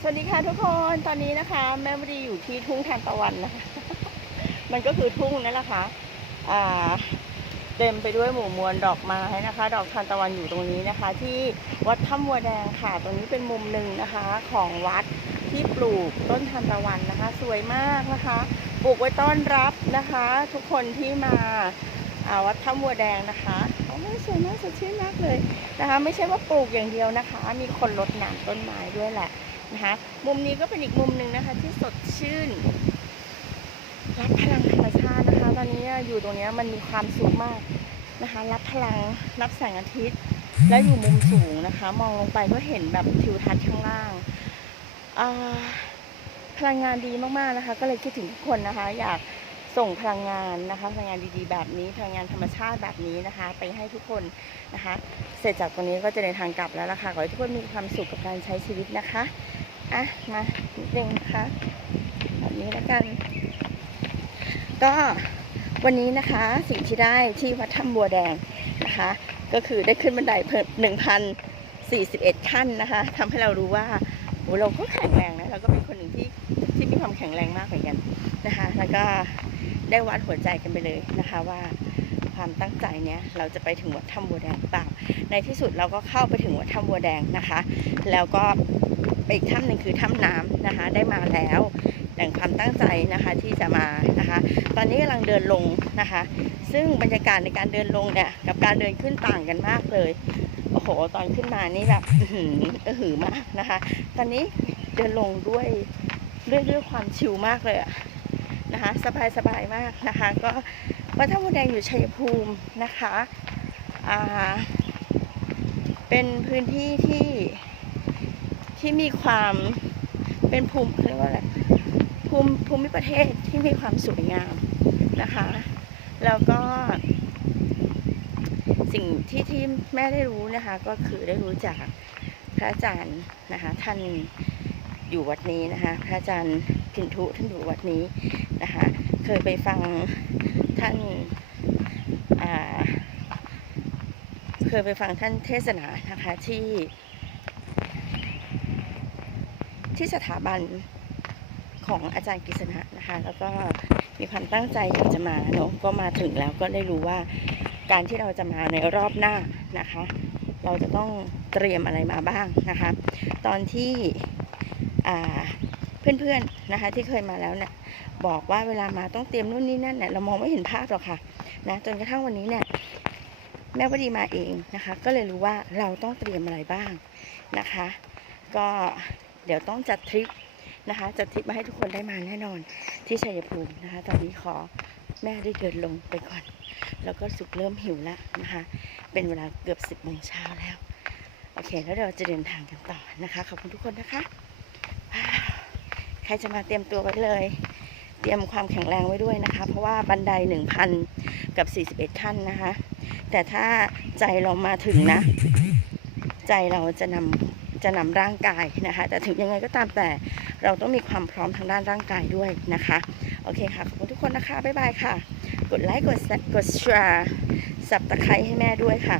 สวัสดีค่ะทุกคนตอนนี้นะคะ แม่วดีอยู่ที่ทุ่งทานตะวันนะคะ มันก็คือทุ่งนั่นแหละค่ะอ่าเต็มไปด้วยหมู่มวลดอกไม้นะคะ ดอกทานตะวันอยู่ตรงนี้นะคะ ที่วัดถ้ำวัวแดงค่ะ ตรงนี้เป็นมุมหนึ่งนะคะ ของวัดที่ปลูกต้นทานตะวันนะคะ สวยมากนะคะ ปลูกไว้ต้อนรับนะคะ ทุกคนที่มาวัดถ้ำวัวแดงนะคะโอ้สวยมากสดชื่นมากเลยนะคะ ไม่ใช่ว่าปลูกอย่างเดียวนะคะ มีคนรดน้ำต้นไม้ด้วยแหละ นะคะ มุมนี้ก็เป็นอีกมุมหนึ่งนะคะ ที่สดชื่น รับพลังธรรมชาตินะคะ ตอนนี้อยู่ตรงนี้มันมีความสุขมากนะคะ รับพลังรับแสงอาทิตย์ แล้วอยู่มุมสูงนะคะ มองลงไปก็เห็นแบบทิวทัศน์ข้างล่างพลังงานดีมากๆนะคะ ก็เลยคิดถึงทุกคนนะคะ อยากส่งพลังงานนะคะ พลังงานดีๆ แบบนี้ พลังงานธรรมชาติแบบนี้นะคะ ไปให้ทุกคนนะคะ เสร็จจากตรงนี้ก็จะเดินทางกลับแล้วล่ะค่ะขอให้ทุกคนมีความสุขกับการใช้ชีวิตนะคะ อะมานิดนึงนะคะแบบนี้แล้วกัน ก็วันนี้นะคะ สิ่งที่ได้ที่วัดถ้ำบัวแดงนะคะ ก็คือได้ขึ้นบันไดเพิ่ม1,041ขั้นนะคะทำให้เรารู้ว่าโอ้เราก็แข็งแรงนะเราก็เป็นคนหนึ่งที่ที่มีความแข็งแรงมากเหมือนกันนะคะ แล้วก็ได้วัดหัวใจกันไปเลยนะคะว่าความตั้งใจเนี้ยเราจะไปถึงวัดถ้ำบัวแดงหรือเปล่า ในที่สุดเราก็เข้าไปถึงวัดถ้ำบัวแดงนะคะ แล้วก็ ไปอีกถ้ำหนึ่งคือถ้ำน้ำนะคะ ได้มาแล้วดังความตั้งใจนะคะที่จะมานะคะ ตอนนี้กำลังเดินลงนะคะ ซึ่งบรรยากาศในการเดินลงเนี่ยกับการเดินขึ้นต่างกันมากเลยโอ้โหตอนขึ้นมานี่แบบอือหือเออหือมากนะคะ ตอนนี้เดินลงด้วยด้วยด้วยความชิลมากเลยอะนะคะ สบายสบายมากนะคะ ก็วัดถ้ำบัวแดงอยู่ชัยภูมินะคะอ่าเป็นพื้นที่ที่ ที่มีความเป็นภูมิเรียกว่าอะไรภูมิภูมิประเทศที่มีความสวยงามนะคะ แล้วก็ สิ่งที่ที่แม่ได้รู้นะคะ ก็คือได้รู้จากพระอาจารย์นะคะ ท่านอยู่วัดนี้นะคะ พระอาจารย์พินทุท่านอยู่วัดนี้นะคะ เคยไปฟังท่านเคยไปฟังท่านเทศนานะคะที่ ที่สถาบันของอาจารย์กฤษณะนะคะ แล้วก็มีความตั้งใจอยากจะมาเนาะก็มาถึงแล้วก็ได้รู้ว่าการที่เราจะมาในรอบหน้านะคะ เราจะต้องเตรียมอะไรมาบ้างนะคะ ตอนที่อ่าเพื่อนๆนะคะที่เคยมาแล้วเนี่ยบอกว่าเวลามาต้องเตรียมนู่นนี่นั่นเนี่ยเรามองไม่เห็นภาพหรอกค่ะนะจนกระทั่งวันนี้เนี่ยแม่วดีมาเองนะคะ ก็เลยรู้ว่าเราต้องเตรียมอะไรบ้างนะคะ ก็ เดี๋ยวต้องจัดทริปนะคะ จัดทริปมาให้ทุกคนได้มาแน่นอนที่ชัยภูมินะคะ ตอนนี้ขอแม่ได้เดินลงไปก่อน แล้วก็สุกเริ่มหิวแล้วนะคะ เป็นเวลาเกือบสิบโมงเช้าแล้ว โอเค แล้วเราจะเดินทางกันต่อนะคะ ขอบคุณทุกคนนะคะ ใครจะมาเตรียมตัวไว้เลย เตรียมความแข็งแรงไว้ด้วยนะคะ เพราะว่าบันได1,000กับ41ขั้นนะคะ แต่ถ้าใจเรามาถึงนะ ใจเราจะนำ จะนำร่างกายนะคะ แต่ถึงยังไงก็ตามแต่เราต้องมีความพร้อมทางด้านร่างกายด้วยนะคะ โอเคค่ะ ขอบคุณทุกคนนะคะ บ๊ายบายค่ะ กดไลค์ กดกดแชร์สับตะไคร้ให้แม่ด้วยค่ะ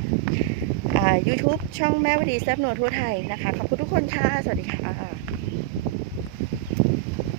ยูทูบช่องแม่วดีแซบนัวทั่วไทยนะคะ ขอบคุณทุกคนค่ะ สวัสดีค่ะ